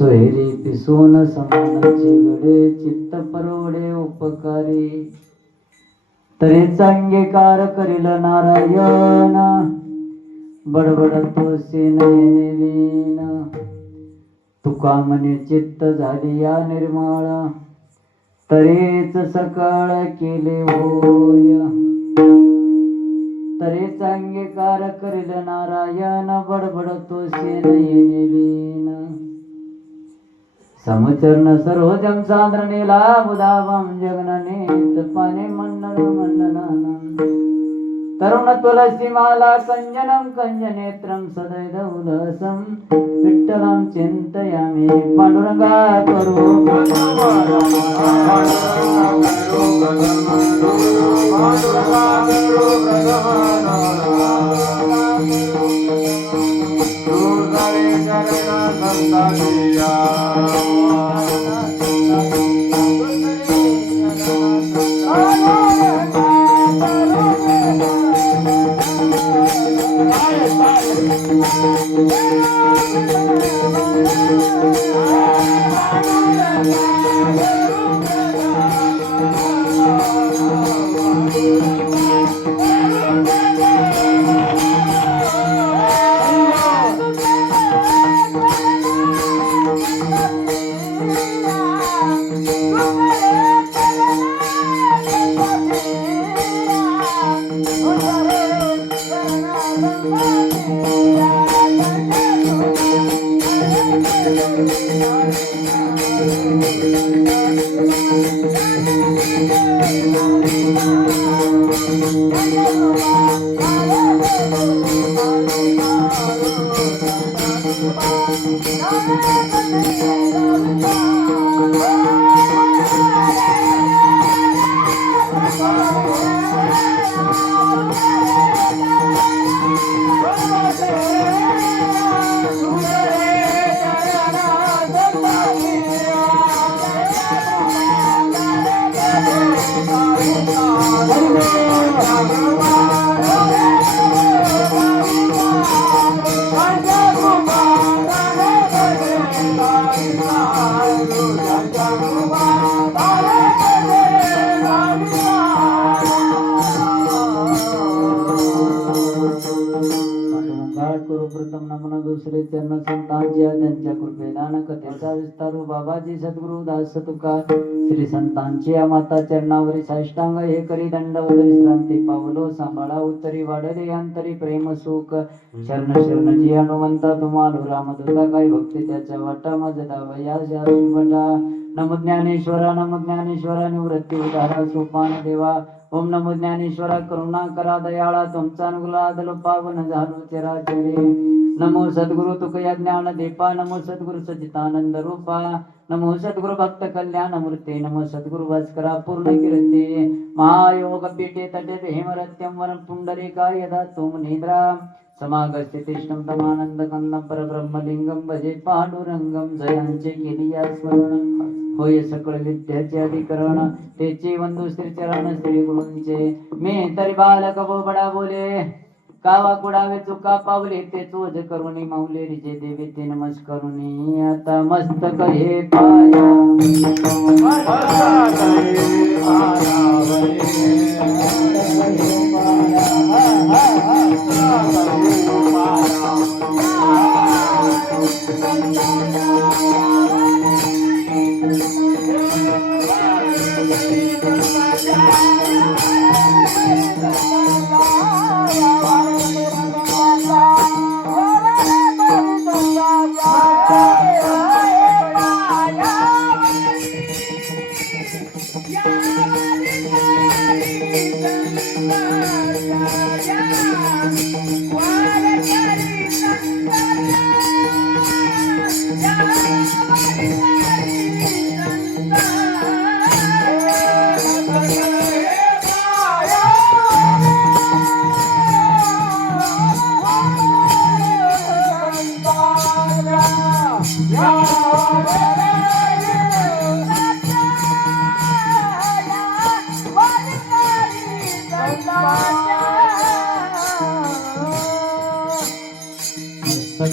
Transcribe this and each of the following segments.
सोयरी पिसून समानाची गडे चित्त परवडे उपकारी तरीचा अंगीकार करील नारायण बडबडतोसे नयने लीन तुका मने चित्त झाली या निर्मळ तरीच सकाळ केले होय तरीच अंगीकार करील नारायण बडबडतोसे नयने लीन समचरण सरोजम सान्द्रणीला बुधावम जगननेत पाने मंडन मंडनानं तरुण तुलसी माला कंजनम कंजनेत्रम सदैव उलसम विठ्ठलं चिंतयामि पांडुरंगा करू दुसरे चरण संतांची त्यांच्या कृपेदान कथेचा विस्तार बाबाजी सद्गुरु दास तुका श्री संतांची माता चरणावरी साष्टांग हे करी दंडवत विश्रांती पावलो सांभाळा उत्तरी वाढले अंतरी प्रेम सुख शरण शरण जी हनुमंता तुम्हाला रामदूता काय भक्ती त्याच्या वाटा मज दावया वटा नमो ज्ञानेश्वरा निवृत्ती उदाहरण सोपान देवा ओम नमो ज्ञानेश्वरा करुणा करा दयाळा तुमचा अनुग्रह पावन झालो चराचरे नमो सद्गुरु तुकया ज्ञान दीपा नमो सद्गुरु सच्चिदानंद रूपा नमो सद्गुरु भक्त कल्याण मूर्ते नमो सद्गुरु भास्करा पूर्ण कीर्ती महायोग पीठे तटे हेमरत्यं वन पुंडरीकाय दातुम निद्रा समागस्थितिष्ठं तमानंद कंदं परब्रह्मलिंगं भजे पांडुरंगं जयांचे केली या स्मरण होय सकळ विद्याचे अधिकरण तेचे वंदू श्री चरण श्री गुरूंचे मी तरी बालक बडा बोले कावा कुडावे चुका पावले ते चोज करुणी माऊले रिजे देवी ते नमस्कारुनी आता मस्तक हे पाया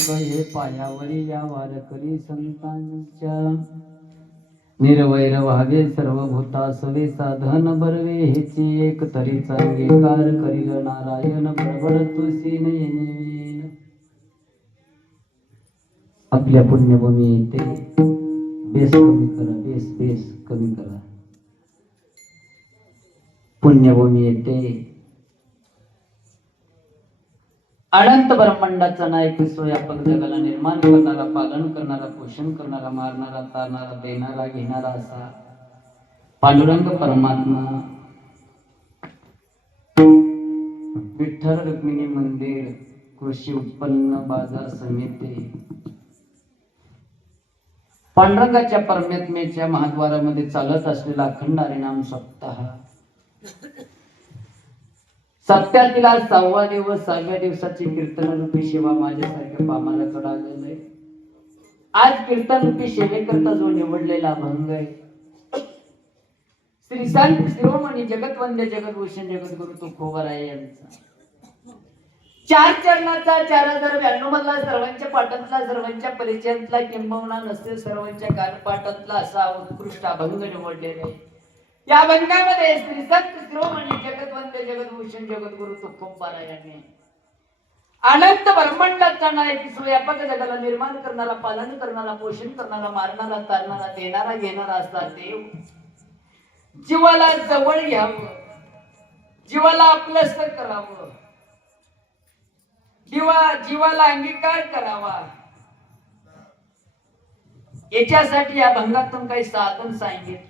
पादुक हे पायावरी या वारकरी संतांच्या निर्वैर व्हावे सर्व भूतासवे साधन बरवे हेची एक तरीचा अंगीकार करील नारायण बरोबर तुसी नेमी. आपल्या पुण्यभूमी येते बेस कमी करा, बेस कमी करा. पुण्यभूमी येते अनंत ब्रह्मांडाचा नायक विश्वव्यापक जगाला निर्माण करणारा, पालन करणारा, पोषण करणारा, मारणारा, तारणारा, देणारा, घेणारा असा पांडुरंग परमात्मा विठ्ठल रुक्मिणी मंदिर कृषी उत्पन्न बाजार समिती पांडुरंगाच्या परमात्म्याच्या महाद्वारामध्ये चालत असलेला अखंड हरिनाम सप्ताह. सप्त्यातील आज 6वा दिवस, 6व्या दिवसाची कीर्तन रूपी सेवा माझ्यासारख्या पामालाकडे आलेलं आहे. आज कीर्तन रूपी सेवेकरता जो निवडलेला अभंग आहे श्री संत शिरोमणी जगतवंद्य जगतभूषण जगद्गुरु तुकोबाराय यांचा 4 चरणाचा 4092 मधला सर्वांच्या पाठातला, सर्वांच्या परिचयातला, किंबहुना नसेल सर्वांच्या कानपाठातला असा उत्कृष्ट अभंग निवडलेला आहे. या अभंगामध्ये श्री संत शिरोमणी जगतवंद्य जगतभूषण जगद्गुरु तुकोबाराय यांनी अनंत ब्रह्मांडाचा नायक विश्वव्यापक जगाला निर्माण करणारा, पालन करणारा, पोषण करणारा, मारणारा, तारणारा, देणारा, घेणारा असा देव जीवाला जवळ घ्यावं, जीवाला आपलंसं करावं, जीवाला अंगीकार करावा, याच्यासाठी या अभंगातून काही साधन सांगितलेले.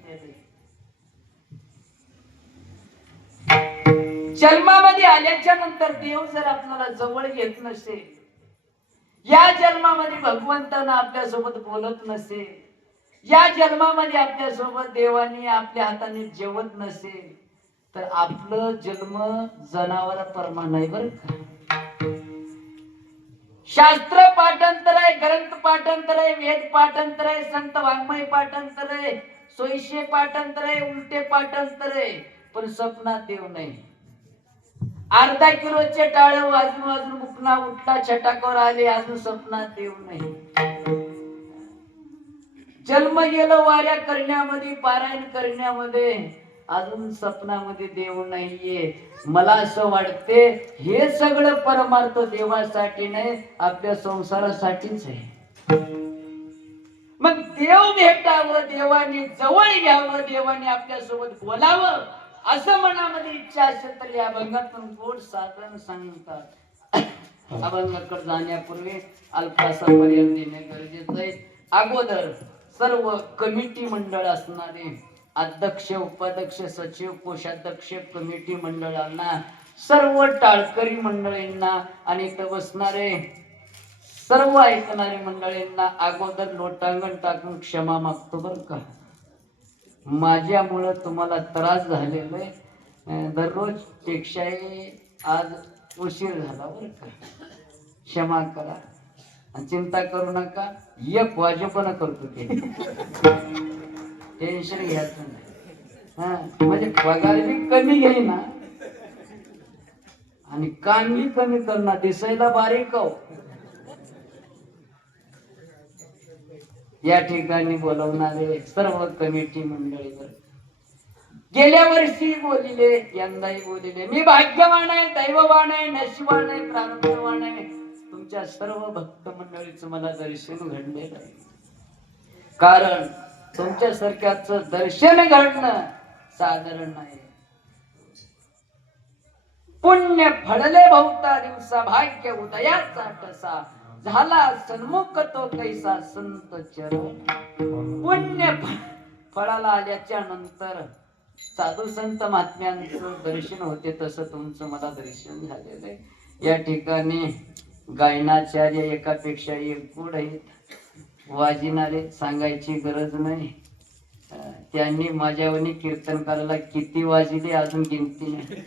जन्मामध्ये आल्याच्या नंतर देव जर आपल्याला जवळ घेत नसेल, या जन्मामध्ये भगवंतानं आपल्यासोबत बोलत नसेल, या जन्मामध्ये आपल्यासोबत देवानी आपल्या हाताने जेवत नसेल, तर आपलं जन्म जनावर प्रमाण आहे बर का. शास्त्र पाठांतर आहे, ग्रंथ पाठांतर आहे, वेद पाठांतर आहे, संत वाङ्मय पाठांतर आहे, सोयीशे पाठांतर आहे, उलटे पाठांतर आहे, पण स्वप्नात देव नाही. अर्धा किलोचे टाळे वाजून वाजून मुकना उठला, छटाकावर आले, अजून स्वप्नात देव नाही. जन्म गेलो वाऱ्या करण्यामध्ये, पारायण करण्यामध्ये, अजून स्वप्नामध्ये देव नाहीये. मला असं वाटते हे सगळं परमार्थ देवासाठी नाही, आपल्या संसारासाठीच आहे. मग देव भेटावं, देवाने जवळ घ्यावं, देवाने आपल्या सोबत बोलावं असं मनामध्ये इच्छा असेल तर या अभंगातून गोड साधन सांगतात. अभंगाकडे जाण्यापूर्वी अल्पासा पर्याय देणे गरजेचं आहे. अगोदर सर्व कमिटी मंडळ असणारे अध्यक्ष, उपाध्यक्ष, सचिव, कोषाध्यक्ष, कमिटी मंडळांना, सर्व टाळकरी मंडळींना आणि इथं बसणारे सर्व ऐकणारे मंडळींना अगोदर लोटांगण टाकून क्षमा मागतो बर का. माझ्यामुळं तुम्हाला त्रास झालेला आहे, दररोज पेक्षाही आज उशीर झाला बर का. क्षमा करा आणि चिंता करू नका, 1 वाजेपर्यंत करतो ते, टेन्शन घ्यायचं नाही. म्हणजे पगार बी कमी घेईना आणि काम बी कमी करणार, दिसायला बारीक हो. या ठिकाणी बोलवणारे सर्व कमिटी मंडळी गेल्या वर्षी बोलिले, यंदाही बोलिले. मी भाग्यवान आहे, दैववान आहे, नशिबान आहे, प्रारब्धवान आहे. तुमच्या सर्व भक्त मंडळीचं मला दर्शन घडलेलं आहे. कारण तुमच्यासारख्याच दर्शन घडणं साधारण नाही. पुण्य फळले बहुता दिवसा, भाग्य उदयाचा ठसा, झाला सन्मुख तो कैसा संत चरण. पुण्य फळाला आल्याच्या नंतर साधू संत महात्म्यांचं दर्शन होते, तसं तुमचं मला दर्शन झालेलं आहे. या ठिकाणी गायनाचार्य एकापेक्षा एक गुण आहेत, वाजिणारे सांगायची गरज नाही. त्यांनी माझ्यावनी कीर्तन करायला किती वाजिले अजून गिनती नाही.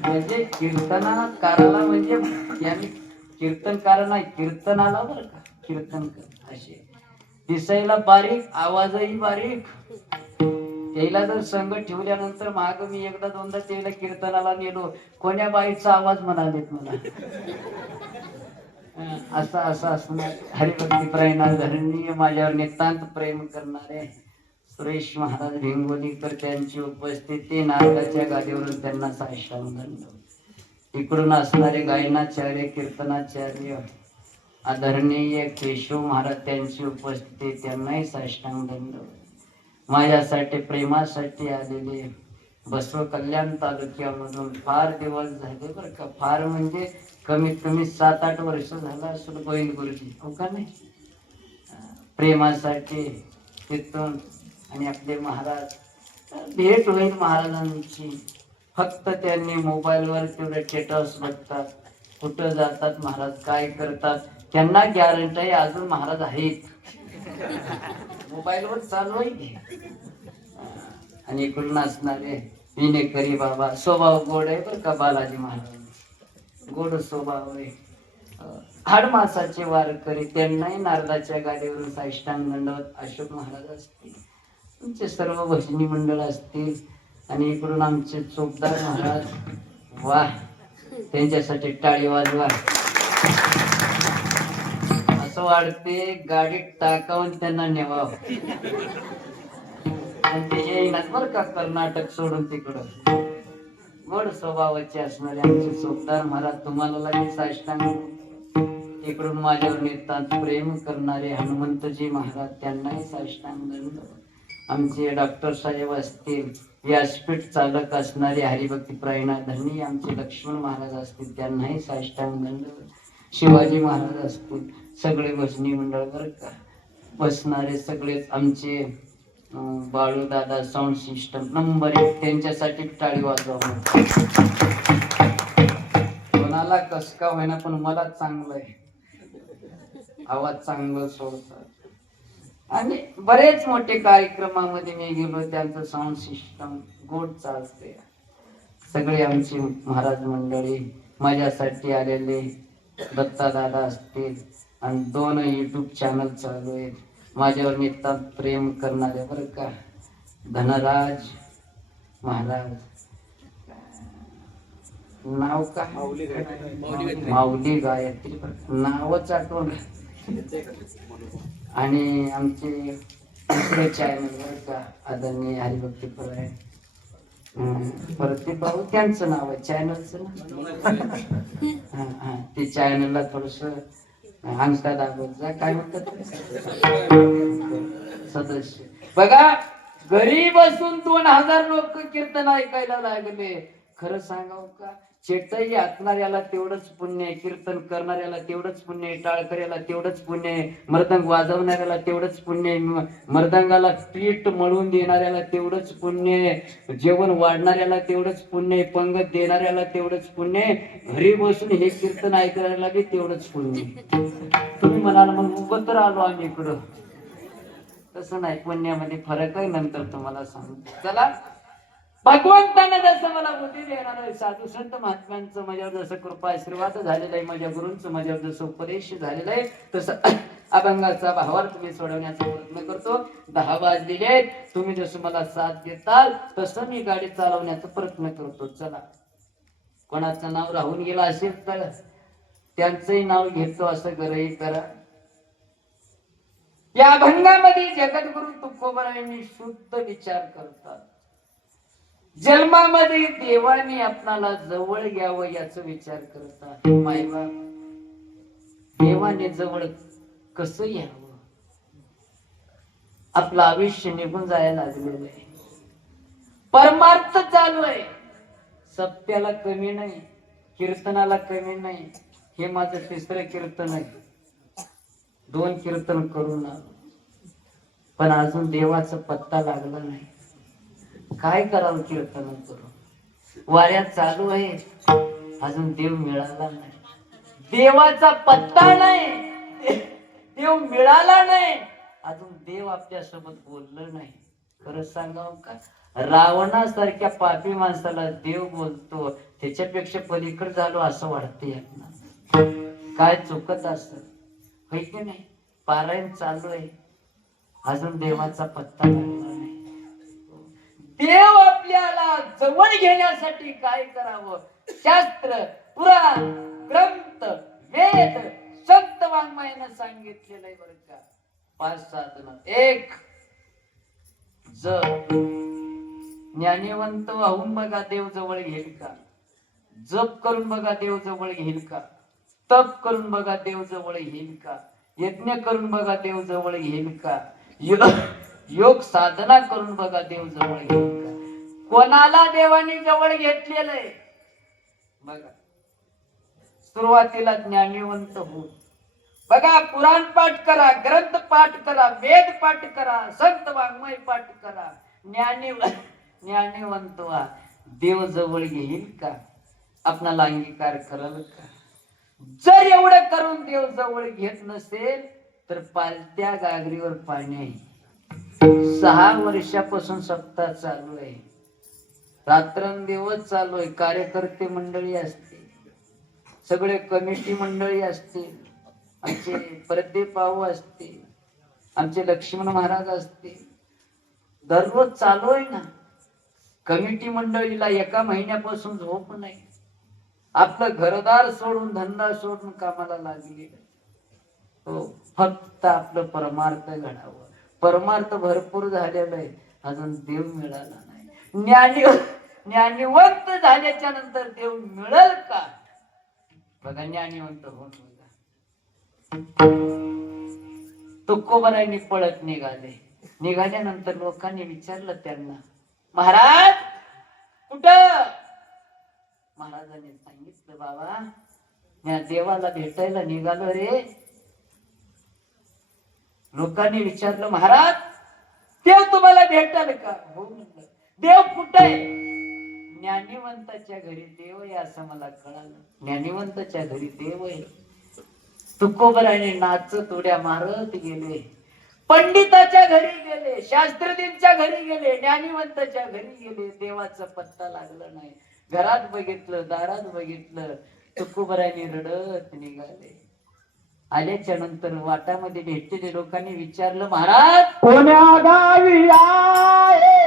म्हणजे कीर्तनाकाराला म्हणजे यांनी कीर्तनकार नाही, कीर्तनाला बरं का, कीर्तनकार असे दिसायला बारीक, आवाजही बारीक. त्याला जर संग ठेवल्यानंतर माग मी एकदा दोनदा त्याला कीर्तनाला नेलो, कोण्या बाईचा आवाज म्हणालेत मला. असा असा असणार हरिभक्ती प्रेरणा धरणी माझ्यावर नितांत प्रेम करणारे सुरेश महाराज भिंगोलीकर त्यांची उपस्थिती नारदाच्या गादीवरून त्यांना साष्टांग दंड इकडून असणारे गायनाचार्य कीर्तनाचार्य आदरणीय केशव महाराज त्यांची उपस्थिती त्यांनाही साष्टांग दंड माझ्यासाठी प्रेमासाठी आलेले बसव कल्याण तालुक्यामधून फार दिवस झाले बरं का फार म्हणजे कमीत कमी 7-8 वर्ष झालं असेल गोविंद गुरुजी हो का नाही प्रेमासाठी तिथून आणि आपले महाराज भेट होईल महाराजांची फक्त त्यांनी मोबाईलवर तेवढे स्टेटस बघतात कुठं जातात महाराज काय करतात त्यांना गॅरंटी आहे अजून महाराज आहेत मोबाईलवर चालू आहे आणि इकडून असणारे विनेकरी बाबा स्वभाव गोड आहे बरं का बालाजी महाराज गोड स्वभाव आहे हाडमासाचे वारकरी त्यांनाही नारदाच्या गाडीवरून साष्टांग दंडवत अशोक महाराज असतील तुमचे सर्व भजनी मंडळ असतील आणि इकडून आमचे चोपदार महाराज वा त्यांच्यासाठी टाळी वाजवा असं वाटते गाडीत टाकावून त्यांना नेवावं आणि ते येईनात बरं का कर्नाटक सोडून तिकडं गोड स्वभावाचे असणारे आमचे चोपदार महाराज तुम्हाला लागेल साष्टांग इकडून माझ्यावर नितांत प्रेम करणारे हनुमंतजी महाराज त्यांनाही साष्टांग दंड आमचे डॉक्टर साहेब असतील व्यासपीठ चालक असणारे हरिभक्ती प्रेरणा धनी आमचे लक्ष्मण महाराज असतील त्यांनाही साष्टांग दंड शिवाजी महाराज असतील सगळे भजनी मंडळ बरं का बसणारे सगळेच आमचे बाळू दादा साऊंड सिस्टम नंबर 1 त्यांच्यासाठी टाळी वाजवा कोणाला कस का होईना पण मला चांगलं आहे आवाज चांगलं सोडतात आणि बरेच मोठे कार्यक्रमामध्ये मी गेलो त्यांचं साऊंड सिस्टम गोड चालते सगळे आमची महाराज मंडळी माझ्यासाठी आलेले दत्ता दादा असतील आणि 2 YouTube चॅनल चालू आहेत माझ्यावर नितांत प्रेम करणारे बरं का धनराज महाराज नाव काय माऊली गायत्री नावच आठवण आणि आमचे दुसरे चॅनल बरं का आदरणीय हरिभक्ती परत भाऊ त्यांचं नाव आहे चॅनलचं ना ते चॅनलला थोडस अंगठा दाबत जा काय म्हणतात सदस्य बघा घरी बसून 2000 लोक कीर्तन ऐकायला लागले खरं सांगाव का चेटई आतणाऱ्याला तेवढंच पुण्य आहे कीर्तन करणाऱ्याला तेवढंच पुण्य आहे टाळकऱ्याला तेवढंच पुण्य आहे मृदंग वाजवणाऱ्याला तेवढंच पुण्य आहे मृदंगाला पीठ मळून देणाऱ्याला तेवढंच पुण्य आहे जेवण वाढणाऱ्याला तेवढंच पुण्य आहे पंगत देणाऱ्याला तेवढंच पुण्य आहे घरी बसून हे कीर्तन ऐकणाऱ्याला बी तेवढंच पुण्य तुम्ही म्हणाल मग उभं तर आलो आम्ही इकडं तसं नाही पुण्यामध्ये फरक आहे नंतर तुम्हाला सांगतो चला भगवंतानं जसं मला बुद्धी देणार आहे साधू संत महात्म्यांचं माझ्यावर जसं कृपा आशीर्वाद झालेला आहे माझ्या गुरूंचं माझ्यावर जसं उपदेश झालेला आहे तसं अभंगाचा भावार्थ मी सोडवण्याचा प्रयत्न करतो 10 वाजलेले तुम्ही जसं मला साथ देताल तसं मी गाडी चालवण्याचा प्रयत्न करतो चला कोणाचं नाव राहून गेलं असेल तर त्यांचंही नाव घेतो असं गरही करा या अभंगामध्ये जगद्गुरु तुकोबारायांनी शुद्ध विचार करतात जन्मामध्ये देवाने आपणाला जवळ घ्यावं याचा विचार करतात मायबाप देवाने जवळ कसं घ्यावं आपलं आयुष्य निघून जायला लागलेलं आहे परमार्थ चालू आहे सत्याला कमी नाही कीर्तनाला कमी नाही हे माझं 3रं कीर्तन आहे 2 कीर्तन करून पण अजून देवाचा पत्ता लागला नाही काय करावं कीर्तन करून वाऱ्यात चालू आहे अजून देव मिळाला नाही देवाचा पत्ता नाही देव मिळाला नाही अजून देव आपल्या सोबत बोललं नाही खरं सांगावं का रावणासारख्या पापी माणसाला देव बोलतो त्याच्यापेक्षा पलीकडे झालो असं वाटतंय काय चुकत असत होय की नाही पारायण चालू आहे अजून देवाचा पत्ता लागला नाही देव आपल्याला जवळ घेण्यासाठी काय करावं शास्त्र पुराण ग्रंथ वेद संत वाङ्मयानं सांगितलेलं आहे बरं का. 5 साधनं. एक, जप. ज्ञानीवंत वाहून बघा देव जवळ घेईल का. जप करून बघा देव जवळ घेईल का. तप करून बघा देव जवळ घेईल का. यज्ञ करून बघा देव जवळ घेईल का. योग साधना करून बघा देव जवळ घेईल का. कोणाला देवाने जवळ घेतलेलंय बघा. सुरुवातीला ज्ञानीवंत हो बघा. पुराण पाठ करा, ग्रंथ पाठ करा, वेद पाठ करा, संत वाङ्मय पाठ करा. ज्ञानीवंत व्हा. देव जवळ घेईल का. आपणाला अंगीकार करल का. जर एवढं करून देव जवळ घेत नसेल तर पालत्या गागरीवर पाणी आहे. 6 वर्षापासून सप्ताह चालू आहे. रात्रंदिवस चालू आहे. कार्यकर्ते मंडळी असते, सगळे कमिटी मंडळी असते, आमचे प्रदीप भाऊ असते, आमचे लक्ष्मण महाराज असते. दररोज चालू आहे ना. कमिटी मंडळीला एका महिन्यापासून झोप नाही. आपलं घरदार सोडून, धंदा सोडून कामाला लागले. हो, फक्त आपलं परमार्थ घडावं. परमार्थ भरपूर झालेलं आहे, अजून देव मिळाला नाही. ज्ञानीवंत झाल्याच्या नंतर देव मिळेल का बघा. ज्ञानीवंत होऊन बघा. तुकोबरायांनी पळत निघाल्यानंतर लोकांनी विचारलं त्यांना, महाराज कुठं. महाराजांनी सांगितलं, बाबा या देवाला भेटायला निघालो रे. लोकांनी विचारलं, महाराज देव तुम्हाला भेटाल का. हो म्हणलं. देव कुठे आहे. ज्ञानीवंताच्या घरी देव आहे असं मला कळालं. ज्ञानीवंताच्या घरी देव आहे. तुकोबराने नाचत उड्या मारत गेले. पंडिताच्या घरी गेले, शास्त्रज्ञांच्या घरी गेले, ज्ञानीवंताच्या घरी गेले. देवाचा पत्ता लागला नाही. घरात बघितलं, दारात बघितलं. तुकोबराने रडत निघाले. आल्याच्या नंतर वाटामध्ये भेटलेले लोकांनी विचारलं, महाराज कोण्या गावी आहे.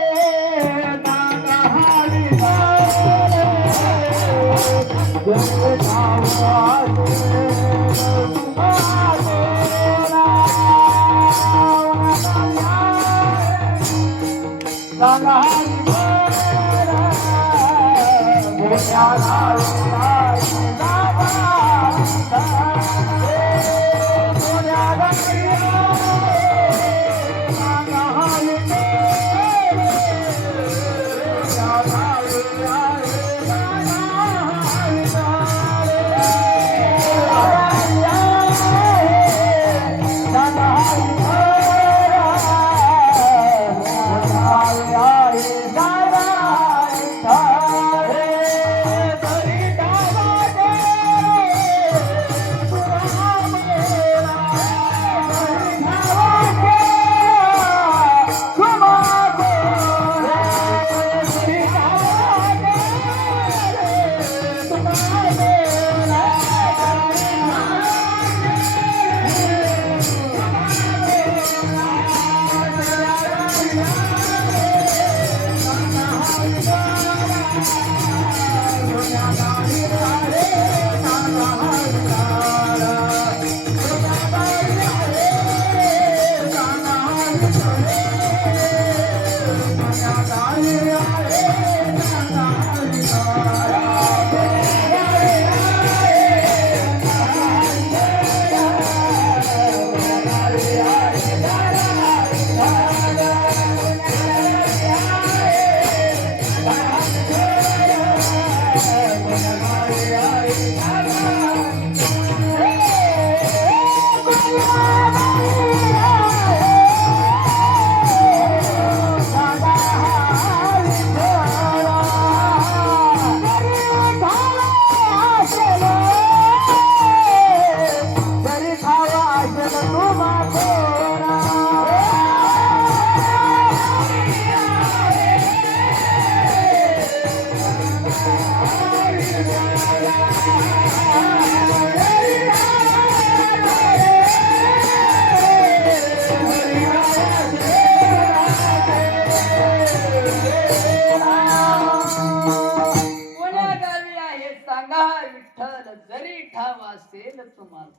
सांगा विठ्ठल जरी ठाव असेल तुम्हाला.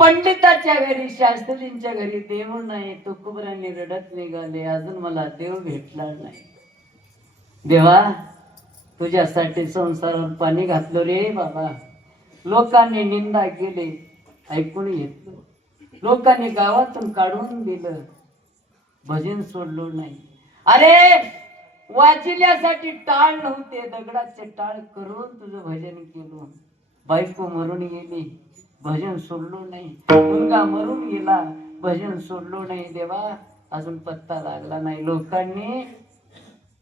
पंडिताच्या घरी शास्त्रींच्या घरी देव नाही. तुकोबरांनी रडत निघाले, अजून मला देव भेटला नाही. देवा, तुझ्यासाठी संसारावर पाणी घातलं रे बाबा. लोकांनी निंदा केली, ऐकून घेतलं. लोकांनी गावातून काढून दिलं, भजन सोडलो नाही. अरे वाचिल्यासाठी टाळ नव्हते, दगडाचे टाळ करून तुझं भजन केलं. बायको मरून गेली, भजन सोडलो नाही. मुलगा मरून गेला, भजन सोडलो नाही. देवा, अजून पत्ता लागला नाही. लोकांनी,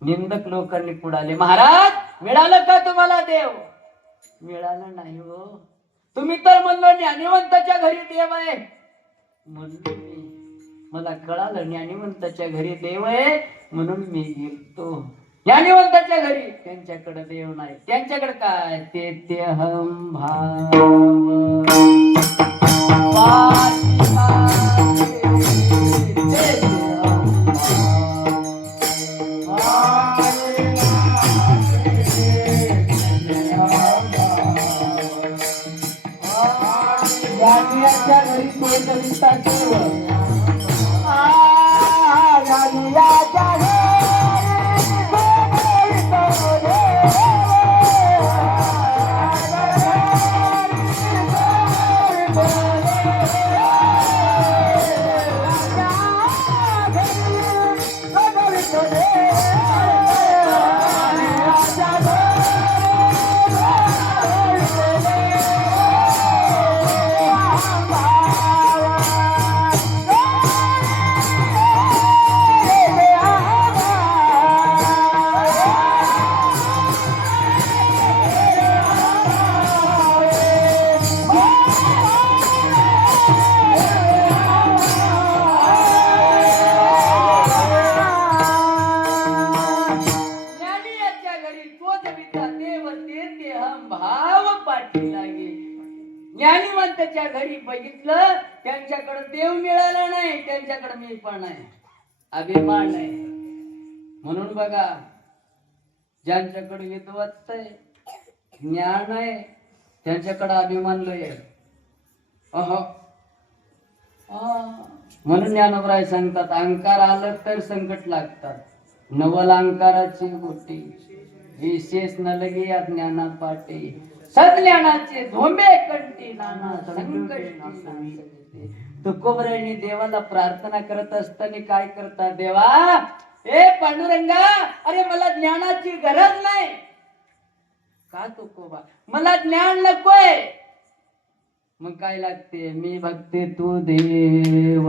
निंदक लोकांनी पुढाले, महाराज मिळालं का तुम्हाला देव? मिळालं नाही हो. तुम्ही तर म्हणलो ज्ञानिवंताच्या घरी देव आहे. म्हणलो मी, मला कळालं ज्ञानिवंताच्या घरी देव आहे, म्हणून मी गेलतो. ज्ञानिवंताच्या घरी त्यांच्याकडे देव नाही. त्यांच्याकडे काय? ते तेहम भाव गाण्याच्या घरी कोण कविता देव. गाण्याच्या घरी ज्ञानिवंताच्या घरी बघितलं, त्यांच्याकडे देव मिळाला नाही, त्यांच्याकडे मी पण आहे, अभिमान आहे. म्हणून बघा, ज्यांच्याकडे विद्वत्ता आहे, ज्ञान आहे, त्यांच्याकडे अभिमान लय आहे. म्हणून ज्ञानोबराय सांगतात, अहंकार आलं तर संकट लागतात. नवल अंकाराची गोटी विशेष न लगे ज्ञाना पाटे. सज्ञानाचे धोंबे कंठी नाना संकट. तुकोबरायांनी देवाला प्रार्थना करत असताना काय करतात? देवा, ए पांडुरंगा, अरे मला ज्ञानाची गरज नाही. का तुकोबा? मला ज्ञान नकोय. मग काय लागते? मी भक्ती तू देव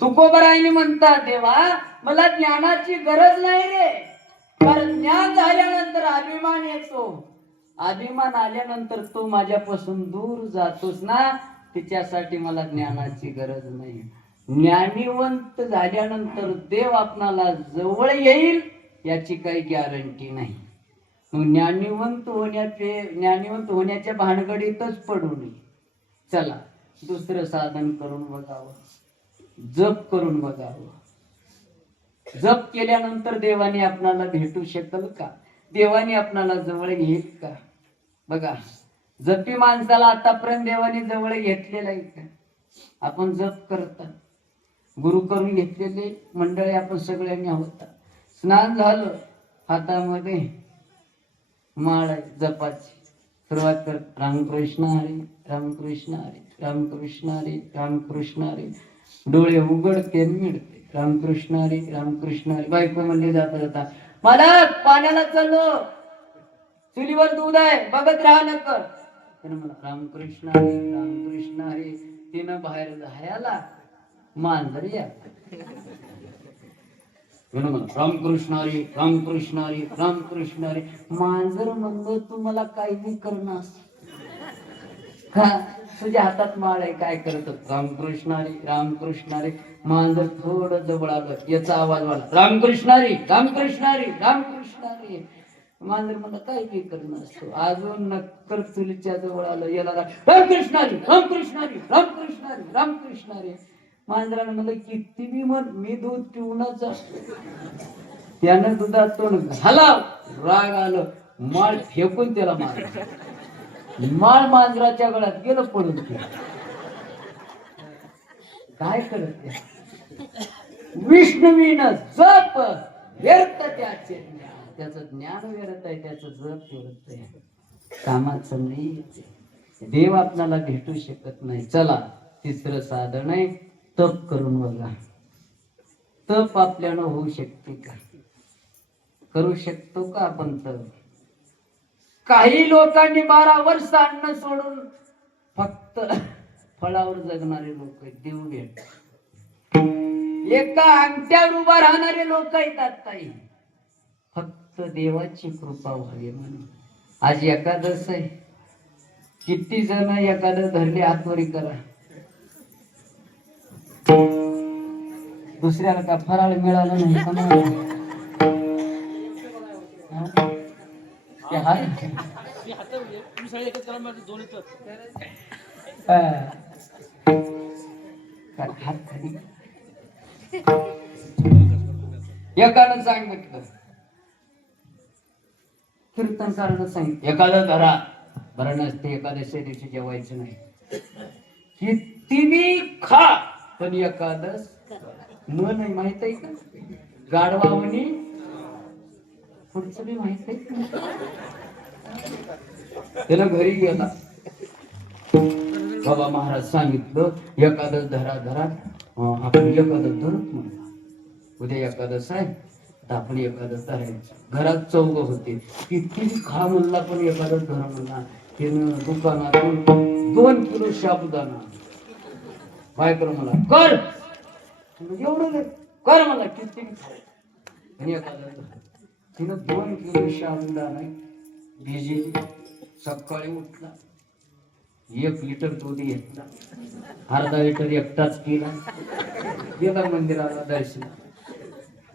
तुकोबरायने म्हणतात, देवा मला ज्ञानाची गरज नाही रे. कारण ज्ञान झाल्यानंतर अभिमान येतो. अभिमान आल्यानंतर तो माझ्यापासून दूर जातोस ना, तिच्यासाठी मला ज्ञानाची गरज नाही. ज्ञानिवंत झाल्यानंतर देव आपणाला जवळ येईल याची काही गॅरंटी नाही. ज्ञानिवंत होण्याच्या भानगडीतच पडू नये. चला दुसरं साधन करून बघावं, जप करून बघावं. जप केल्यानंतर देवाने आपणाला भेटू शकेल का? देवाने आपणाला जवळ घेईल का? बघा, जपी माणसाला आतापर्यंत देवाने जवळ घेतलेलं आहे का? आपण जप करता, गुरु करून घेतलेले मंडळी आपण सगळ्यांनी आहोत. स्नान झालं, हातामध्ये माळ आहे जपाची. सुरुवात कर. रामकृष्ण हरी, रामकृष्ण हरी, रामकृष्ण हरी, रामकृष्ण हरी. डोळे उघडते मिळते. रामकृष्ण हरी, रामकृष्ण हरी. बायको म्हणली जाता जाता, मालक पाण्याला चाललो, चुलीवर दूध आहे, बघत राहा न कर. त्यानं म्हणा रामकृष्ण हरी, रामकृष्ण हरी. तिनं बाहेर जायला मांजर या रामकृष्ण हरी, रामकृष्ण हरी, रामकृष्ण हरी. मांजर म्हणलं तू मला काही नाही करणार का, तुझ्या हातात माळ आहे, काय करत होत? रामकृष्ण हरी, रामकृष्ण हरी. मांजर थोडं जवळ आलं, याचा आवाज वाला, रामकृष्ण हरी, रामकृष्ण हरी, रामकृष्ण हरी. मांजर म्हणलं काही काही करणं असतो. अजून नक्कर चुलीच्या जवळ आलं, याला रामकृष्ण हरी, रामकृष्ण हरी, रामकृष्ण हरी, रामकृष्ण हरी. मांजरानं म्हणलं किती मी म्हण, मी दूध पिऊनच असतो. त्यानं दुधात तोंड घाला, राग आलं, माळ फेकून त्याला मारलं. माळ मांजराच्या गळ्यात गेलं पडून. काय करत विष्णुवीन जप व्यर्थ त्याचे ज्ञान. त्याचं ज्ञान व्यर्थ आहे, त्याचं जप व्यर्थ आहे, कामाचं नाही. देव आपल्याला भेटू शकत नाही. चला तिसरं साधन आहे तप करून बघा. तप आपल्याला होऊ शकते का? करू शकतो का आपण तप? काही लोकांनी 12 वर्ष अन्न सोडून फक्त फळावर जगणारे लोक आहेत. देव भेट. एका अंगठ्यावर उभा राहणारे लोक येतात ताई, फक्त देवाची कृपा व्हावी म्हणून. आज एकादश आहे, किती जण एकादश धरले हातवरी करा. दुसऱ्याला का फराळ मिळालं नाही का? एकानं सांगितलं, कीर्तनकारानं सांगितलं एकादश धरा, बरं नसते एकादशी दिवशी जेवायचं नाही. किती खा पण एकादश मन नाही. माहित आहे का? गाढवावणी पुढचं बी माहित आहे का? त्याला घरी गेला, बाबा महाराज सांगितलं एकादश धरा धरा. आपण एकादश धरत म्हणला, उद्या एकादश आहे तर आपण एकादश धरायची. घरात 4 होते, किती खा म्हणला पण एकादश धरा म्हणला. त्यानं दुकानातून 2 किलो साबुदाणा बायकर मला कर, एवढं कर मला किती आणि एकादश धरा. तिनं 2 किलो साबुदाणा भिजली. सकाळी उठला, 1 लिटर दूध घेतला, अर्धा लिटर एकटाच पिला, गेला मंदिराला दर्शन,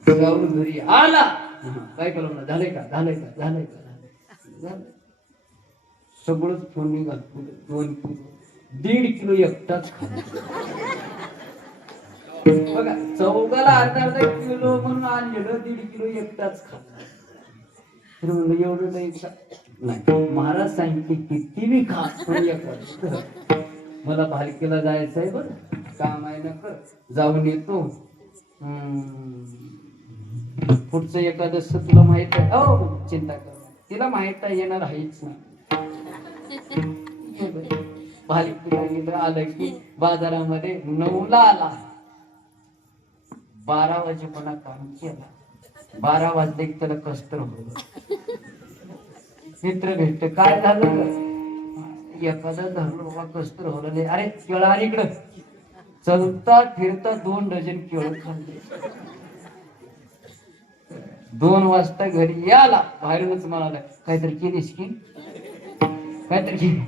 जाऊन घरी आला. काय केलं म्हणा, झालंय का, झालंय का, झालंय का, झालं. सगळंच फोन निघाल. 2 किलो 1.5 किलो एकटाच खाल्ला. बघा, चौघाला अर्धा किलो म्हणून आणलेलं, 1.5 किलो एकटाच खाल्ला. तर म्हणलं एवढं नाही. महाराज सांगितले किती बी खा पण एकादश. मला भालकीला जायचं आहे, बरं काम आहे ना, कर जाऊन येतो. पुढचं एकादश तुला माहित आहे? हो चिंता कर, तिला माहित आहे, येणार आहेच ना. भालकीला गेलं, आलं की बाजारामध्ये 9ला आला, 12 वाजेपर्यंत काम केला. 12 वाजले की त्याला कष्ट होत. मित्र भेटते, काय झालं? एखादा धरलं बाबा, कष्ट होलं नाही. अरे केळं आणि इकडं. चलता फिरता 2 डझन केळं खाल्ले. 2 वाजता घरी याला, बाहेरूनच म्हणाला काहीतरी केलीस की, काहीतरी केली.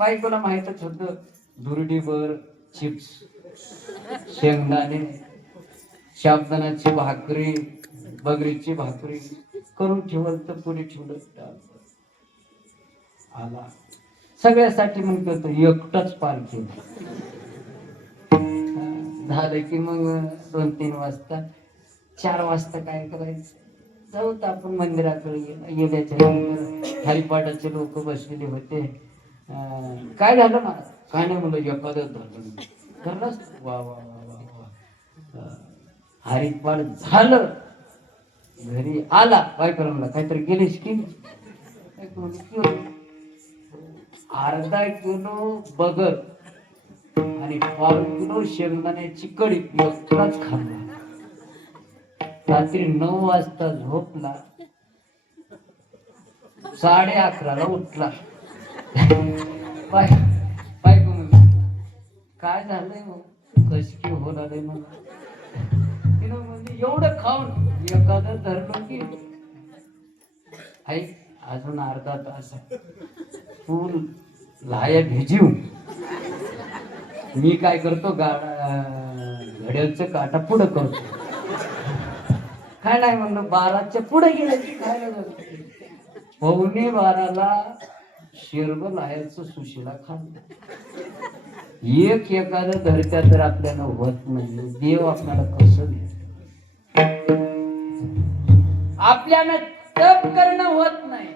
बायकोला माहितच होत, दुर्डीभर चिप्स, शेंगदाणे, साबुदाण्याची भाकरी, बगरीची भाकरी करून ठेवलं तर पुढे ठेवलं. आला सगळ्यासाठी मग करतो, एकटाच पार केलं. झालं की मग 2-3 वाजता, 4 वाजता काय करायचं, जाऊ तर आपण मंदिराकडे गेल्याच्या नंतर हरिपाठाचे लोक बसलेले होते. काय झालं ना, काय नाही म्हणलं एकादश धरलं. धरलास? वा वा वा वा वा. हरिपाठ झालं, घरी आला बायकोला म्हणला काहीतरी गेलीस की अर्धा किलो बगर आणि 5 किलो शेंगदाण्याची कढी एकटाच खाल्ला. रात्री 9 वाजता झोपला, 11:30ला उठला. बायको म्हणली काय झालंय मग कशी होणार आहे मला. तिनं म्हणजे एवढं खाऊन एखादं धरलं की ऐक अजून अर्धा तास फुल लाया भिजीव. मी काय करतो घड्याळचं काटा पुढं करतो. काय नाही म्हणलं 12च्या पुढे गेलं की खायला जातो. 11:45ला शेरब लायाचं सुशीला खाल्लं. एखादं धरत्या तर आपल्याला होत नाही. देव आपल्याला कसं दे. आपल्याला तप करणं होत नाही.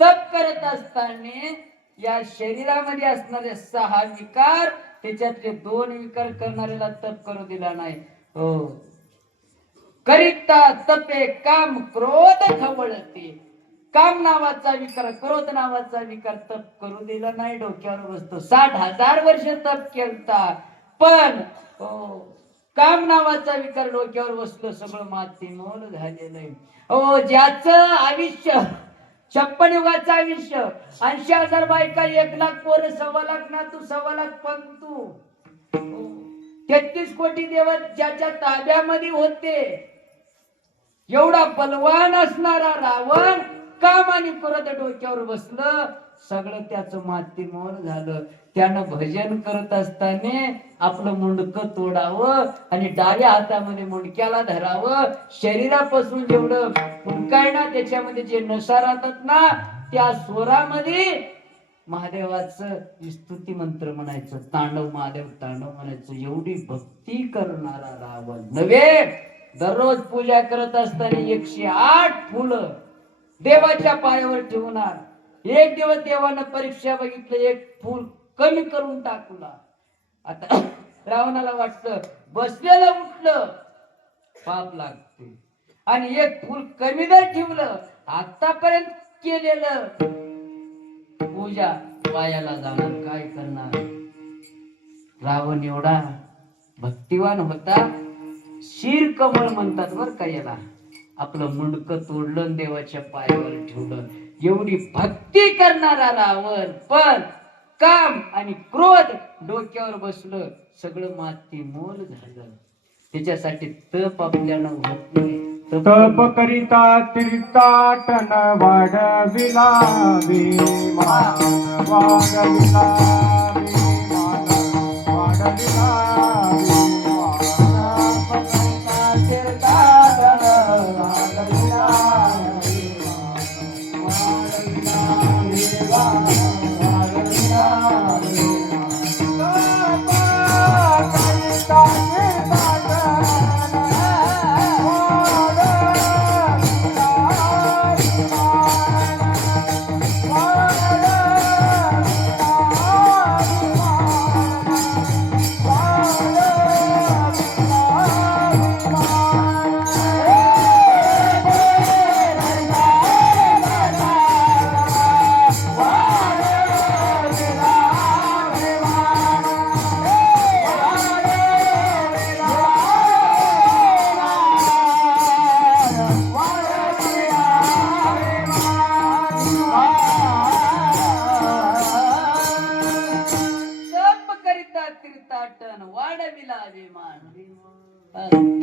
तप करत असताना या शरीरामध्ये असणारे 6 विकार, त्याच्यातले 2 विकार करणाऱ्याला तप करू दिला नाही. हो करिता तपे काम क्रोध खवळते. काम नावाचा विकार, क्रोध नावाचा विकार तप करू दिला नाही. डोक्यावर बसतो. 60,000 वर्ष तप केलता पण काम नावाचा विकार डोक्यावर बसलो. सगळं मातीमोल झालेलं आहे. ज्याचं आयुष्य 56 युगाचं आयुष्य, 80,000 बायका, 1,00,000 पोरं, 1,25,000 नातू, 1,25,000 पंतू, 33 कोटी देवत ज्याच्या ताब्यामध्ये होते, एवढा बलवान असणारा रावण काम आणि क्रोध डोक्यावर बसलं. सगळं त्याचं मातीमोल झालं. त्यानं भजन करत असताना आपलं मुंडकं तोडावं आणि डाव्या हातामध्ये मुंडक्याला धरावं. शरीरापासून जेवढं मुंडकाय ना त्याच्यामध्ये जे नसा राहतात ना, त्या स्वरामध्ये महादेवाचं स्तुती मंत्र म्हणायचं. तांडव महादेव तांडव म्हणायचं. एवढी भक्ती करणारा रावण नव्हे. दररोज पूजा करत असताना 108 फुलं देवाच्या पायावर ठेवणार. एक दिवस देवानं परीक्षा बघितलं, एक फूल कमी करून टाकला. आता रावणाला वाटतं बसलेलं उठलं पाप लागते आणि एक फूल कमी जर ठेवलं आतापर्यंत केलेलं पूजा पायाला जाणार. काय करणार. रावण एवढा भक्तिवान होता. शीर कमळ म्हणतात बर का याला. आपलं मुंडकं तोडलं देवाच्या पायावर ठेवलं. एवढी भक्ती करणारा रावण पण काम आणि क्रोध डोक्यावर बसलं. सगळं माती मोल झालं. त्याच्यासाठी तप आपल्याला होत नाही. तप करिता तीर्थाटन वाढविला विमान, वाढविला विमान, वाढविला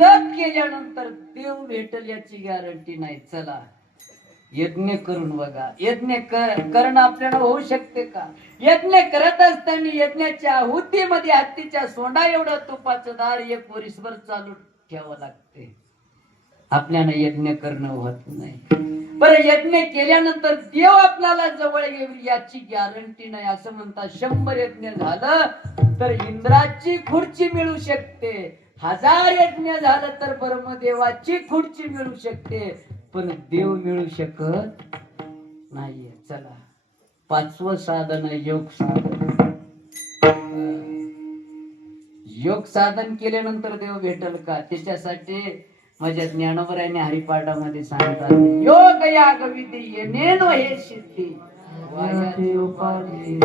तप केल्यानंतर देव भेटल याची गॅरंटी नाही. चला यज्ञ करून बघा. यज्ञ करणं आपल्याला होऊ शकते का. यज्ञ करत असताना यज्ञाच्या आहुतीमध्ये हत्तीच्या सोंडा एवढं तुपाचं दार 1 वर्षभर चालू ठेवावं लागते. आपल्याला यज्ञ करणं होत नाही. बरं यज्ञ केल्यानंतर देव आपल्याला जवळ येईल याची गॅरंटी नाही. असं म्हणतात 100 यज्ञ झालं तर इंद्राची खुर्ची मिळू शकते. 1000 यज्ञ झालं तर ब्रह्मदेवाची खुर्ची मिळू शकते. पण देव मिळू शकत नाहीये. चला 5वं साधन योग साधन. योग साधन केल्यानंतर देव भेटल का? त्याच्यासाठी माझ्या ज्ञानोबरायाने हरिपाठामध्ये सांगतात, योग याग विधी येणेनो हे सिद्धी वायाची उपाधी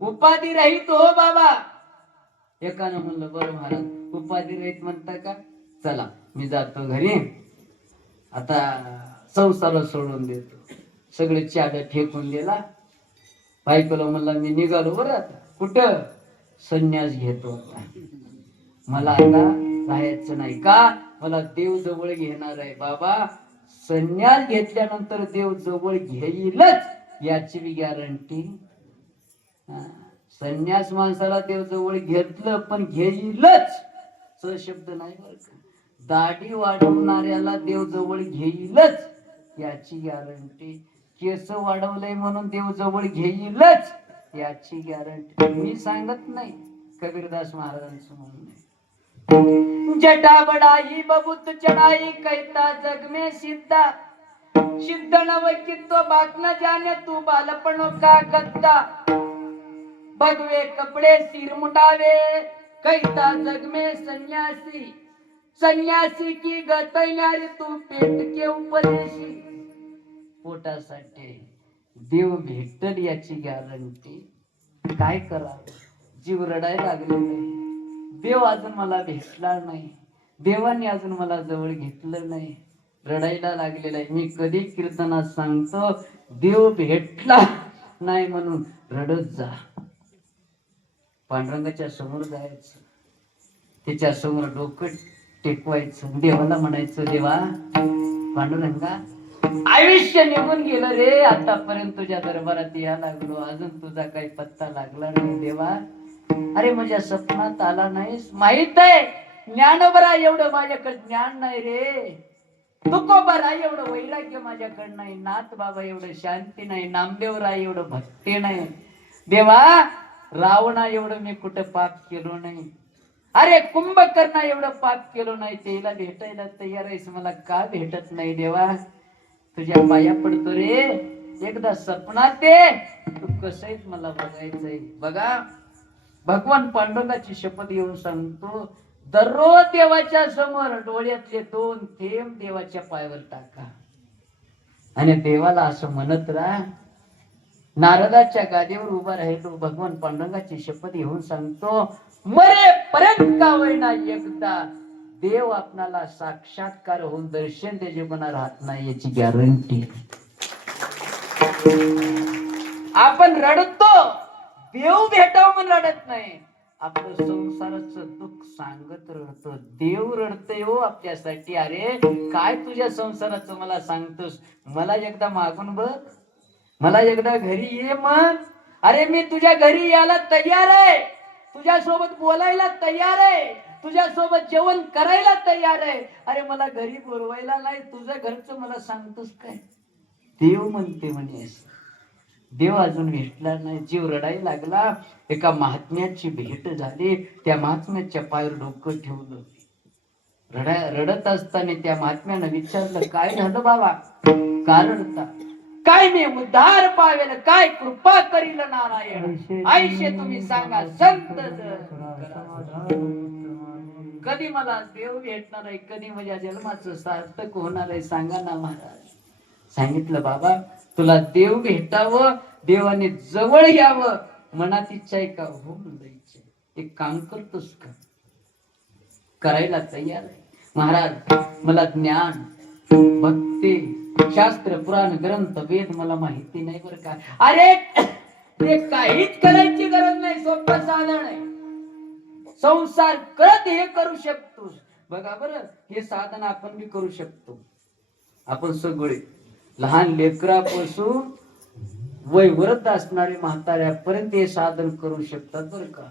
उपाधी रहित हो बाबा. एकानं म्हणलं बरं महाराज उपाधी रहित म्हणता का? चला मी जातो घरी, आता संसार सोडून देतो. सगळे चाब्या फेकून दिला. बायकोला म्हणला मी निघालो बरं, आता कुठं? संन्यास घेतो आता. मला आता राहायचं नाही का? मला देव जवळ घेणार आहे बाबा. संन्यास घेतल्यानंतर देव जवळ घेईलच याची बी गॅरंटी. संन्यास माणसाला देव जवळ घेतलं पण घेईलच शब्द नाही बरं का. दाढी वाढवणाऱ्याला देव जवळ घेईलच याची गॅरंटी. केस वाढवलंय म्हणून देव जवळ घेईलच याची गॅरंटी मी सांगत नाही, कबीरदास महाराजांचं म्हणणं आहे. जटा बडाई बबूत चढ़ाई कहता जग में सिद्धा, सिद्ध नव कितो बात न जाने तू बालपनों का गद्दा, भगवे कपड़े सिर मुंडावे कहता जग में सन्यासी, सन्यासी की गतैयारी तू पेट के उपदेशी. पोटासाठी देव भेटल याची गॅरंटी. काय करावं? जीव रडायला लागलेला आहे. देव अजून मला भेटला नाही, देवाने अजून मला जवळ घेतलं नाही, रडायला लागलेला आहे. मी कधी कीर्तनात सांगतो देव भेटला नाही म्हणून रडत जा. पांडुरंगाच्या समोर जायचं, त्याच्या समोर डोकं टेकवायचं, देवाला म्हणायचं देवा पांडुरंगा आयुष्य निघून गेलं रे, आतापर्यंत तुझ्या दरबारात या लागलो, अजून तुझा काही पत्ता लागला नाही देवा. अरे माझ्या स्वप्नात आला नाहीस, माहित आहे ज्ञानोबरा एवढं माझ्याकडे ज्ञान नाही रे, तुकोबरा एवढं वैराग्य माझ्याकडे नाही, नाथ बाबा एवढं शांती नाही, नामदेवराय एवढं भक्ती नाही देवा, रावणा एवढं मी कुठं पाप केलो नाही, अरे कुंभकर्णा एवढं पाप केलो नाही, त्याला भेटायला तयार आहेस, मला का भेटत नाही देवा. तुझ्या पाया पडतो रे, एकदा सपनात ते तू कसंच मला बघायचंय. बघा भगवान पांडुरंगाची शपथ घेऊन सांगतो, दररोज देवाच्या समोर डोळ्यातले 2 थेंब देवाच्या पायावर टाका आणि देवाला असं म्हणत राहा. नारदाच्या गादीवर उभा राहिलो, भगवान पांडुरंगाची शपथ घेऊन सांगतो, मरेपर्यंत का होईना एकदा देव आपणाला साक्षात्कार होऊन दर्शन त्याचे पण राहत नाही याची गॅरंटी. आपण रडतो देव भेटाव म्हणून रडत नाही, आपलं संसाराचं दुःख सांगत रडतो. देव रडतोय हो आपल्यासाठी. अरे काय तुझ्या संसाराचं मला सांगतोस, मला एकदा मागून बघ, मला एकदा घरी ये म्हण. अरे मी तुझ्या घरी यायला तयार आहे, तुझ्या सोबत बोलायला तयार आहे, तुझ्या सोबत जेवण करायला तयार आहे. अरे मला घरी बोलवायला नाही, तुझं घरचं मला सांगतोस काय. देव म्हणते म्हणेस, देव अजून भेटला नाही. जीव रडायला लागला. एका महात्म्याची भेट झाली, त्या महात्म्याच्या पायावर डोकं ठेवलं. रडत असताना त्या महात्म्यानं विचारलं, काय झालं बाबा, का रडता? काय मी उद्धार पावेल, काय कृपा करील नारायण, आयुष्य तुम्ही सांगा संत. कधी मला देव भेटणार आहे, कधी माझ्या जन्माचं सार्थक होणार आहे, सांगा ना महाराज. सांगितलं बाबा तुला देव भेटावं, देवाने जवळ यावं, मनात इच्छा आहे का? हो म्हणलं इच्छा. एक काम करतोस का? करायला तयार आहे महाराज. मला ज्ञान भक्ती शास्त्र पुराण ग्रंथ वेद मला माहिती नाही बरं का. अरे ते काहीच करायची गरज नाही, सोपं साधन आहे. संसार करत हे करू शकतोस. बघा बरं, हे साधन आपण बी करू शकतो. आपण सगळे लहान लेकरापासून वयवृद्ध असणारे म्हाताऱ्यापर्यंत हे साधन करू शकतात बरं का.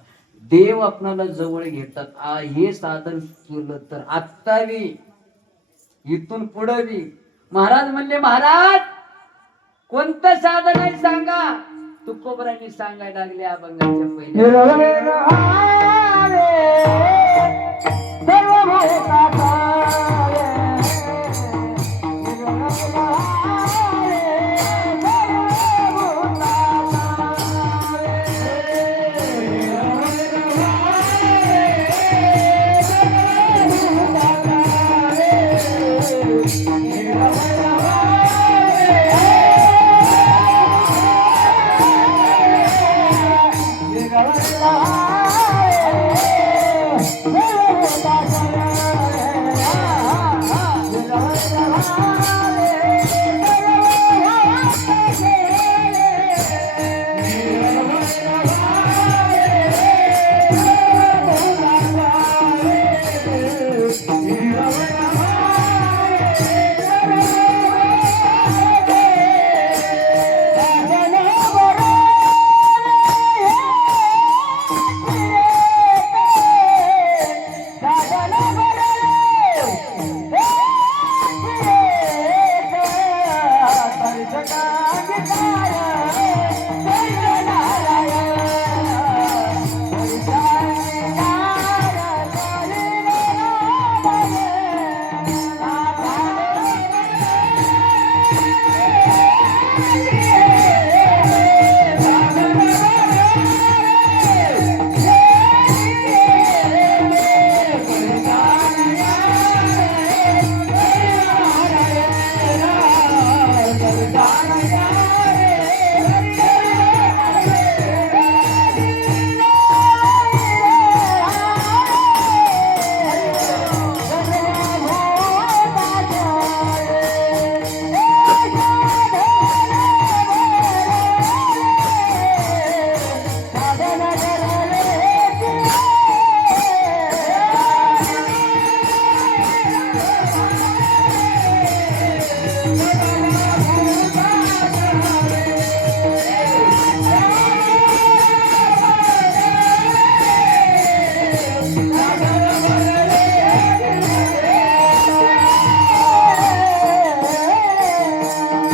देव आपणाला जवळ घेतात. हे साधन केलं तर आत्ता बी इथून पुढे बी. महाराज म्हणले, महाराज कोणतं साधन आहे सांगा. तुकोबरांनी सांगायला लागले अभंगाच्या पहिले, निरवय